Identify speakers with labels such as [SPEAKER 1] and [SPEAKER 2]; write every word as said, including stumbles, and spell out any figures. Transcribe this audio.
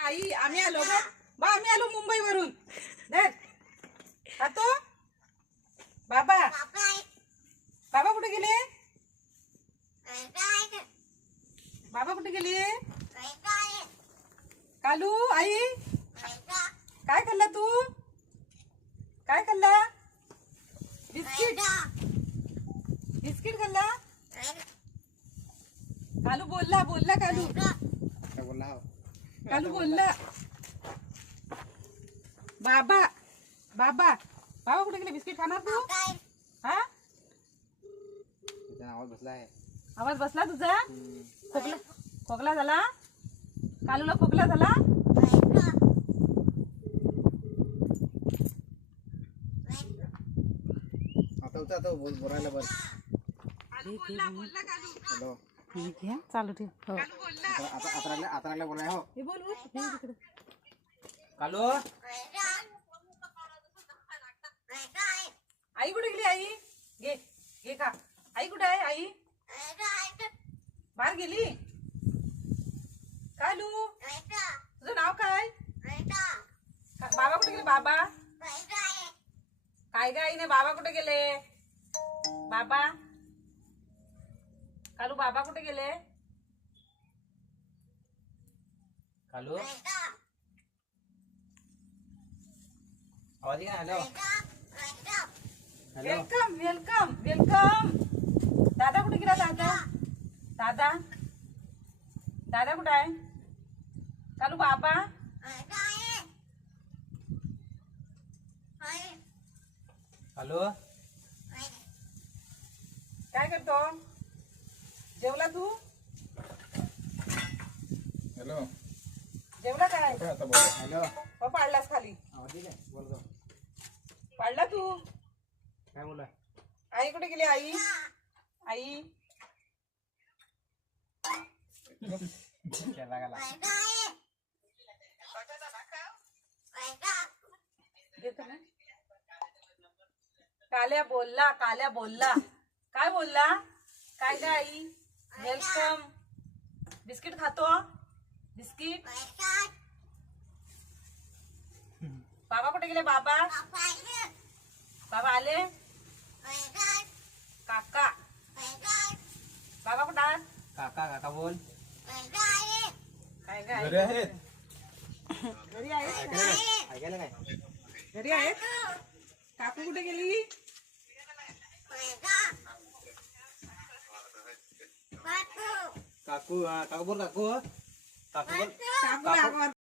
[SPEAKER 1] आई आम्ही आलो बा बा आम्ही आलो मुंबईवरून धर खातो बाबा बाबा कुठे गेले बाबा कुठे गेले कालू आई काय खाल्ला तू काय खाल्ला बिस्किट बिस्किट खाल्ला कालू बोलला बोलला कालू
[SPEAKER 2] बोलला
[SPEAKER 1] कालू बोलला बाबा बाबा बाबा कुठे गेले बिस्किट खाणार तू हा
[SPEAKER 2] आवाज बसला आहे
[SPEAKER 1] आवाज बसला तुझा खोकला खोकला झाला कालूला खोकला झाला
[SPEAKER 2] आता होता तो बोल बोलायला बस हॅलो
[SPEAKER 1] ठीक आहे चालू ठेव हो
[SPEAKER 2] आता आता लागला आता लागला बोलाय हो
[SPEAKER 1] हे बोल तिकडे
[SPEAKER 2] कालू
[SPEAKER 1] आई कुठे गेली आई घे घे का आई कुठे आहे आई बाहेर गेली कालू तुझं नाव काय बाबा कुठे गेले बाबा काय काय नाही बाबा कुठे गेले बाबा कालू बाबा कुठे गेले
[SPEAKER 2] कालू आवाज येईना hello hello
[SPEAKER 1] welcome welcome welcome दादा कुठे गेला दादा दादा दादा कुठे आहे कालू बाबा
[SPEAKER 2] हॅलो
[SPEAKER 1] काय करतो जेवला तू
[SPEAKER 2] हॅलो
[SPEAKER 1] जेवला काय
[SPEAKER 2] आता बोल हॅलो
[SPEAKER 1] हो पाडलास खाली
[SPEAKER 2] आवाज येईना बोल गं
[SPEAKER 1] पाडला तू
[SPEAKER 2] काय बोला
[SPEAKER 1] आई कुठे गेली आई आई
[SPEAKER 2] क्या लागला
[SPEAKER 1] घेतो ना काल्या बोलला काल्या बोलला काय बोलला काय काय आई वेलकम बिस्किट खातो बिस्किट बाबा कुठे गेले बाबा बाबा आले काका बाबा कुठे आहेत
[SPEAKER 2] काका काका बोल
[SPEAKER 1] काय काय
[SPEAKER 2] घरी आहेत
[SPEAKER 1] घरी आहेत
[SPEAKER 2] ऐकायला काय
[SPEAKER 1] घरी आहेत काकू कुठे गेली
[SPEAKER 2] काकू हा, काकू बोल काकू काकू बोल
[SPEAKER 1] काकू